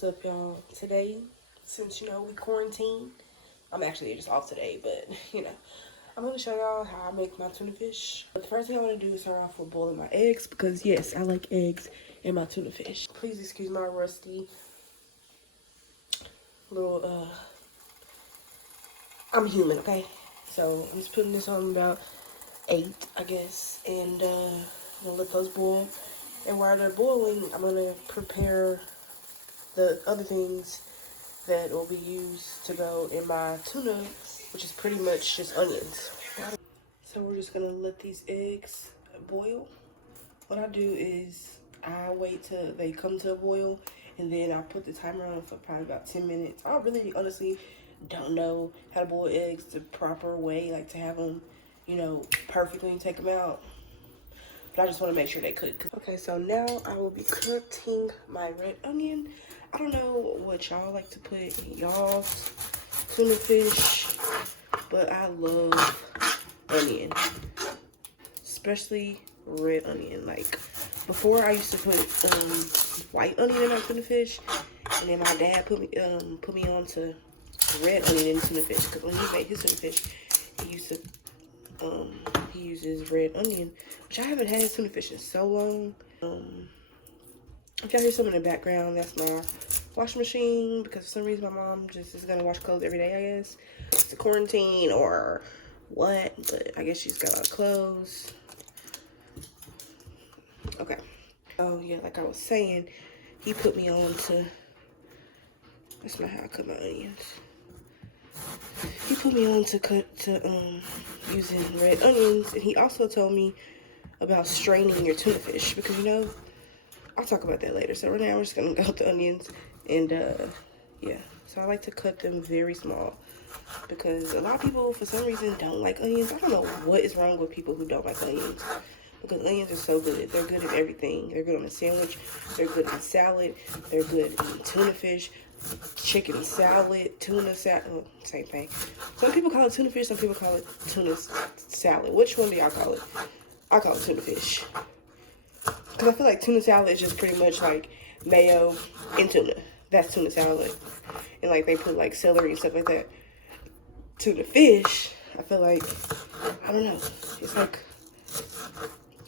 What's up, y'all? Today, since, we quarantine, I'm actually just off today, but, I'm going to show y'all how I make my tuna fish. But the first thing I want to do is start off with boiling my eggs, because, yes, I like eggs in my tuna fish. Please excuse my rusty little, I'm human, okay? So, I'm just putting this on about 8, I guess, and, I'm going to let those boil. And while they're boiling, I'm going to prepare the other things that will be used to go in my tuna, which is pretty much just onions. So we're just gonna let these eggs boil. What I do is I wait till they come to a boil, and then I put the timer on for probably about 10 minutes. I really honestly don't know how to boil eggs the proper way, like to have them, perfect when you take them out. But I just want to make sure they cook. Okay, so now I will be cutting my red onion. I don't know what y'all like to put in y'all's tuna fish, but I love onion, especially red onion. Like, before I used to put white onion in my tuna fish, and then my dad put me on to red onion in tuna fish, because when he made his tuna fish, he used to he uses red onion, which I haven't had tuna fish in so long. If y'all hear something in the background, that's my washing machine, because for some reason my mom just is gonna wash clothes every day, I guess. It's a quarantine or what, but I guess she's got a lot of clothes. Okay. Oh yeah, like I was saying, he put me on to, that's not how I cut my onions. He put me on to using red onions, and he also told me about straining your tuna fish, because I'll talk about that later. So right now we're just gonna go with the onions, and yeah. So I like to cut them very small, because a lot of people for some reason don't like onions. I don't know what is wrong with people who don't like onions, because onions are so good. They're good at everything. They're good on a sandwich. They're good in salad. They're good in tuna fish, chicken salad, tuna salad, oh, same thing. Some people call it tuna fish, some people call it tuna salad. Which one do y'all call it? I call it tuna fish, because I feel like tuna salad is just pretty much like mayo and tuna. That's tuna salad. And like they put like celery and stuff like that. Tuna fish, I feel like, I don't know. It's like,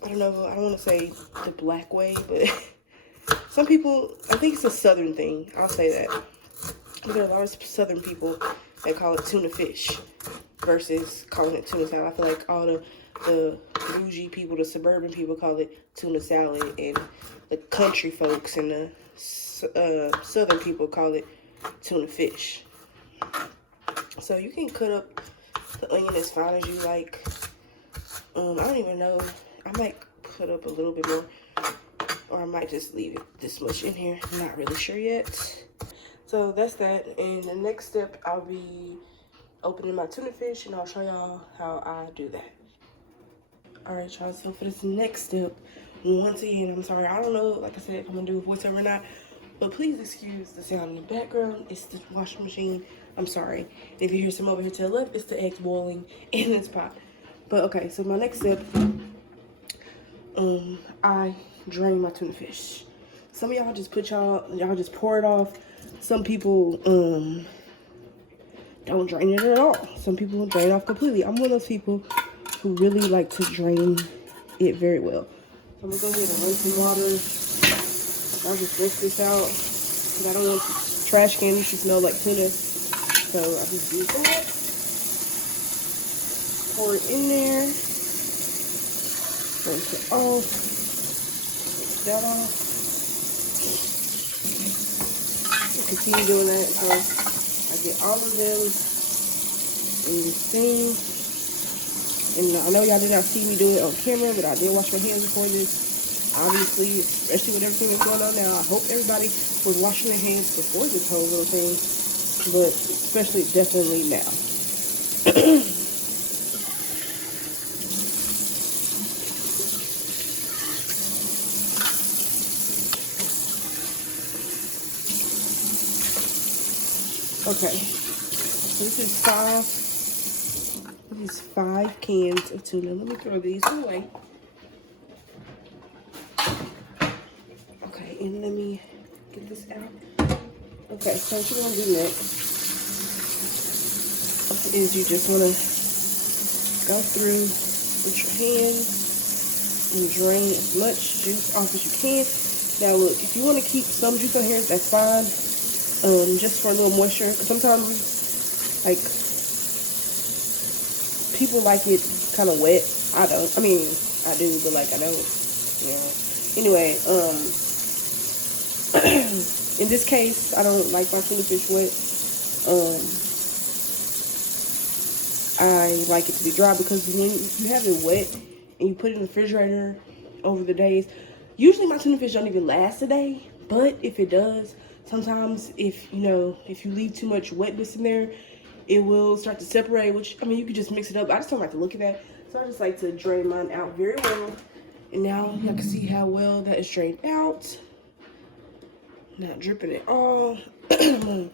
I don't know, I don't want to say the black way, but some people, I think it's a southern thing. I'll say that. But there are a lot of southern people that call it tuna fish versus calling it tuna salad. I feel like all the bougie people, the suburban people call it tuna salad, and the country folks and the southern people call it tuna fish. So you can cut up the onion as fine as you like. I don't even know. I might put up a little bit more, or I might just leave it this much in here. I'm not really sure yet. So that's that. And the next step, I'll be opening my tuna fish, and I'll show y'all how I do that. All right, y'all. So for this next step, once again, I'm sorry. I don't know, like I said, if I'm gonna do a voiceover or not, but please excuse the sound in the background. It's the washing machine. I'm sorry. If you hear some over here to the left, it's the eggs boiling in this pot. But okay, so my next step, I drain my tuna fish. Some of y'all just y'all just pour it off. Some people don't drain it at all. Some people drain it off completely. I'm one of those people who really like to drain it very well. So I'm gonna go ahead and run some water. I'll just rinse this out, because I don't want the trash can to smell like tuna. So I just use that. Pour it in there. Rinse it off. Take that off. Continue doing that until I get all of them in this thing. And I know y'all did not see me do it on camera, but I did wash my hands before this. Obviously, especially with everything that's going on now, I hope everybody was washing their hands before this whole little thing, but especially definitely now. Okay, so this is 5 cans of tuna. Let me throw these away. Okay, and let me get this out. Okay, so what you want to do next is you just want to go through with your hands and drain as much juice off as you can. Now look, if you want to keep some juice on here, that's fine. Just for a little moisture. Sometimes, like, people like it kind of wet. I don't. I mean, I do, but like I don't. Yeah. Anyway, in this case, I don't like my tuna fish wet. I like it to be dry because when you have it wet and you put it in the refrigerator over the days, usually my tuna fish don't even last a day. But if it does, sometimes if you leave too much wetness in there, it will start to separate. Which, I mean, you could just mix it up. I just don't like to look at that, so I just like to drain mine out very well. And now y'all can see how well that is drained out. Not dripping at all. I'm gonna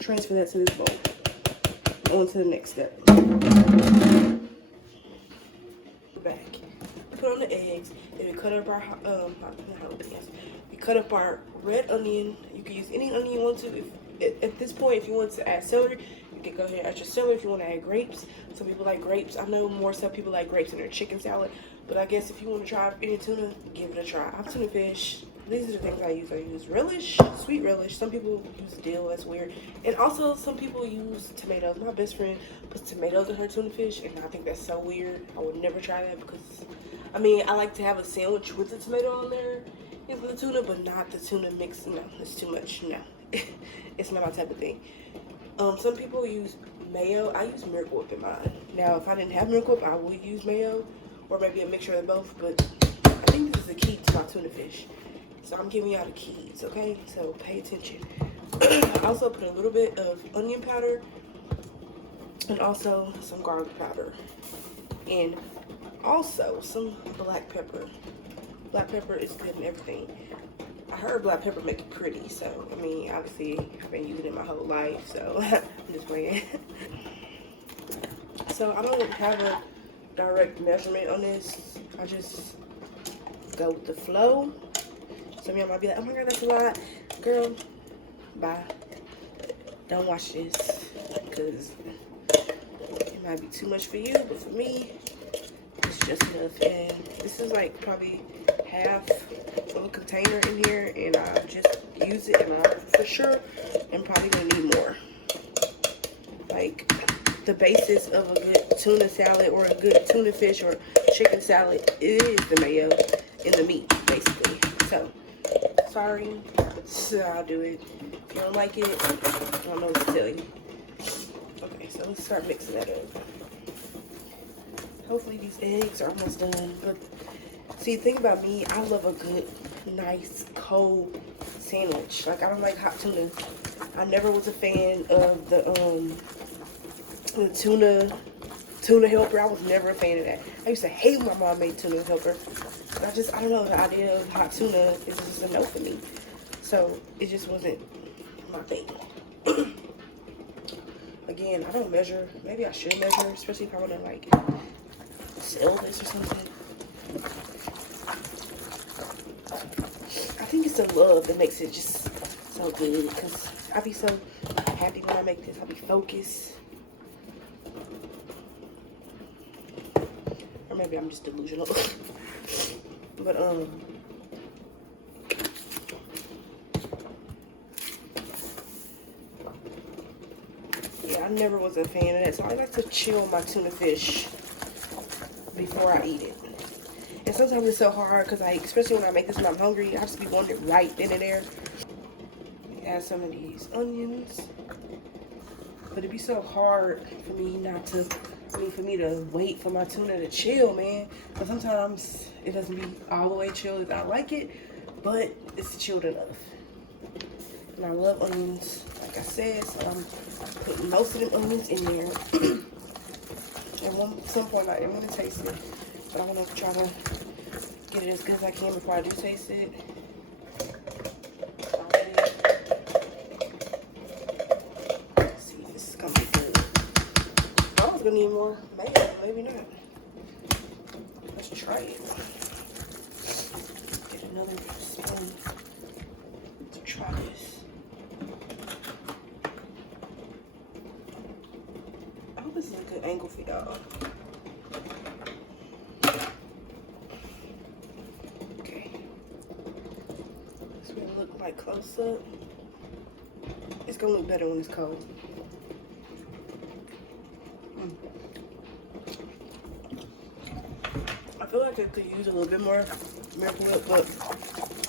transfer that to this bowl. On to the next step. Back. Put on the eggs. Then we cut up our we cut up our red onion. You can use any onion you want to. If at this point, if you want to add celery, you can go ahead and add your celery. If you want to add grapes, some people like grapes. I know more so people like grapes in their chicken salad. But I guess if you want to try any tuna, give it a try. I'm tuna fish. These are the things I use. I use relish, sweet relish. Some people use dill. That's weird. And also, some people use tomatoes. My best friend puts tomatoes in her tuna fish, and I think that's so weird. I would never try that because, I mean, I like to have a sandwich with the tomato on there and the tuna, but not the tuna mix. No, it's too much. No, it's not my type of thing. Some people use mayo. I use Miracle Whip in mine. Now, if I didn't have Miracle Whip, I would use mayo or maybe a mixture of both. But I think this is the key to my tuna fish. So I'm giving y'all the keys, okay? So pay attention. I also put a little bit of onion powder and also some garlic powder and also some black pepper. Black pepper is good in everything. I heard black pepper make it pretty, so I mean, obviously I've been using it my whole life, so I'm just playing. So I don't have a direct measurement on this. I just go with the flow. Some of y'all might be like, oh my god, that's a lot. Girl, bye. Don't watch this because it might be too much for you, but for me, it's just enough. And this is like probably half of a container in here, and I just use it, and I for sure am probably gonna need more. Like, the basis of a good tuna salad or a good tuna fish or chicken salad is the mayo and the meat, basically. So, sorry, so I'll do it. If you don't like it, I don't know what to tell you. Okay, so let's start mixing that up. Hopefully these eggs are almost done. But see, the thing about me, I love a good, nice, cold sandwich. Like, I don't like hot tuna. I never was a fan of the tuna helper. I was never a fan of that. I used to hate when my mom made tuna helper. I don't know, the idea of hot tuna is just a no for me. So it just wasn't my thing. Again, I don't measure. Maybe I should measure, especially if I want to like sell this or something. I think it's the love that makes it just so good, because I be so happy when I make this. I'll be focused. Or maybe I'm just delusional. But yeah, I never was a fan of that. So I like to chill my tuna fish before I eat it. And sometimes it's so hard because, like, especially when I make this when I'm hungry, I just be wanting it right then and there. Add some of these onions. But it'd be so hard for me for me to wait for my tuna to chill, man. But sometimes it doesn't be all the way chilled as I like it, but it's chilled enough. And I love onions, like I said, so I'm putting most of them onions in there. At some point I am going to taste it, but I want to try to get it as good as I can before I do taste it. Let's see, this is going to be good. I was going to need more mayo, maybe not. Let's try it. Get another spoon to try this. angle for y'all. Okay. That's what it look like close up. It's gonna look better when it's cold. I feel like I could use a little bit more Miracle Whip, but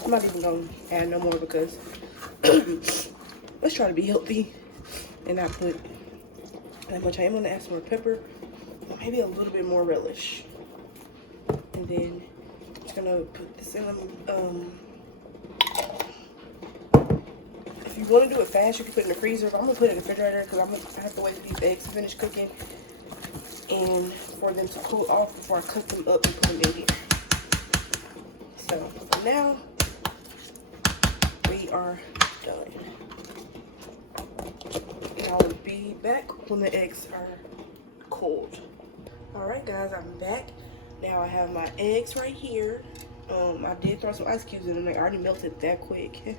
I'm not even gonna add no more because let's try to be healthy and not put that much. I am gonna add some more pepper, maybe a little bit more relish, and then I'm just gonna put this in. If you want to do it fast, you can put it in the freezer. But I'm gonna put it in the refrigerator because I have to wait for these eggs to finish cooking and for them to cool off before I cut them up and put them in here. So for now, we are done. And I will be back when the eggs are cold. Alright guys, I'm back. Now I have my eggs right here. I did throw some ice cubes in them. They already melted that quick.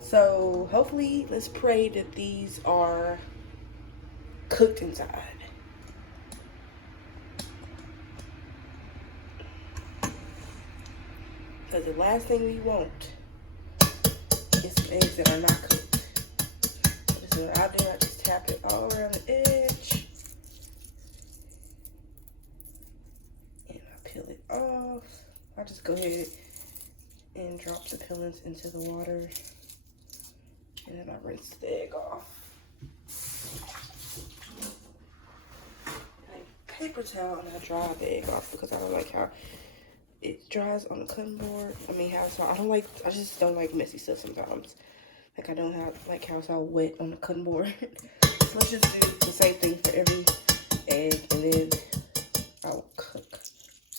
So hopefully, let's pray that these are cooked inside. Because the last thing we want is some eggs that are not cooked. So this is what I do. I just tap it all around the edge. And I peel it off. I just go ahead and drop the peelings into the water. And then I rinse the egg off. And I paper towel and I dry the egg off because I don't like how it dries on the cutting board. I mean, I just don't like messy stuff sometimes. Like I don't like how it's all wet on the cutting board. So let's just do the same thing for every egg, and then I will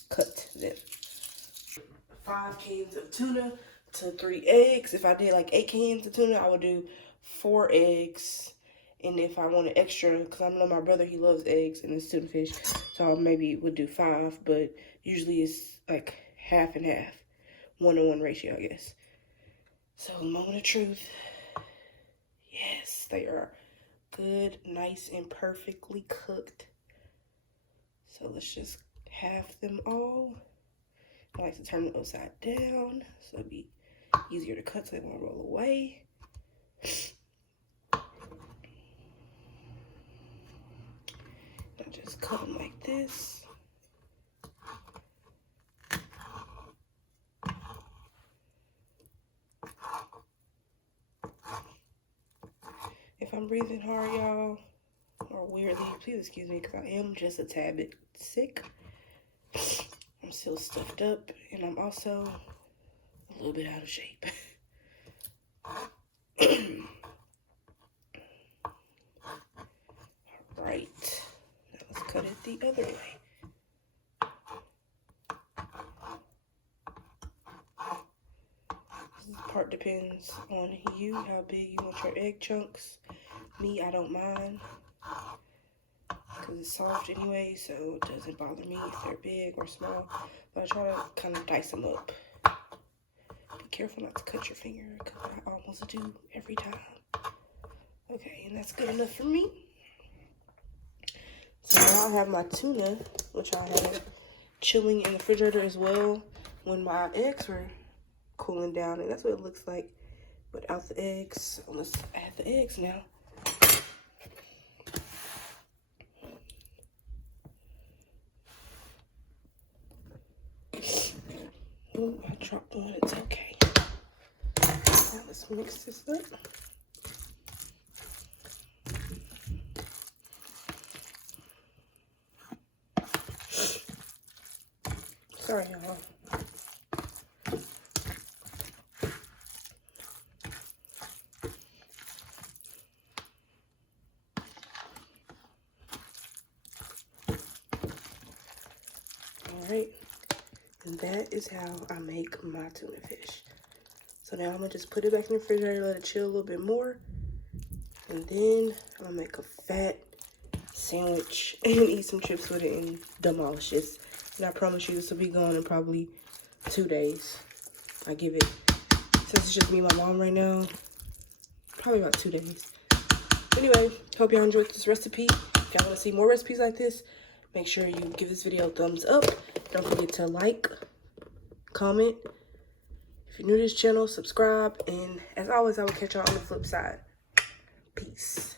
cut them. 5 cans of tuna to 3 eggs. If I did like 8 cans of tuna, I would do 4 eggs. And if I wanted extra, because I know my brother, he loves eggs and it's tuna fish, so I maybe would do 5, but usually it's like half and half, 1-to-1 ratio, I guess. So moment of truth. Yes, they are good, nice, and perfectly cooked. So let's just half them all. I like to turn it upside down so it'll be easier to cut so they won't roll away. I just cut them like this. If I'm breathing hard, y'all, or weirdly, please excuse me because I am just a tad bit sick. I'm still stuffed up, and I'm also a little bit out of shape. Alright, now let's cut it the other way. This part depends on you, how big you want your egg chunks. Me, I don't mind because it's soft anyway, so it doesn't bother me if they're big or small. But I try to kind of dice them up. Be careful not to cut your finger because I almost do every time. Okay, and that's good enough for me. So now I have my tuna, which I had chilling in the refrigerator as well when my eggs were cooling down, and that's what it looks like without the eggs. So let's add the eggs now. Oh, I dropped one. It's okay. Now let's mix this up. Sorry, y'all. Alright, and that is how I make my tuna fish. So now I'm gonna just put it back in the refrigerator, let it chill a little bit more, and then I'm gonna make a fat sandwich and eat some chips with it and demolish this. And I promise you this will be gone in probably 2 days. I give it, since it's just me and my mom right now, probably about 2 days. Anyway, hope y'all enjoyed this recipe. If y'all want to see more recipes like this, make sure you give this video a thumbs up. Don't forget to like, comment. If you're new to this channel, subscribe. And as always, I will catch y'all on the flip side. Peace.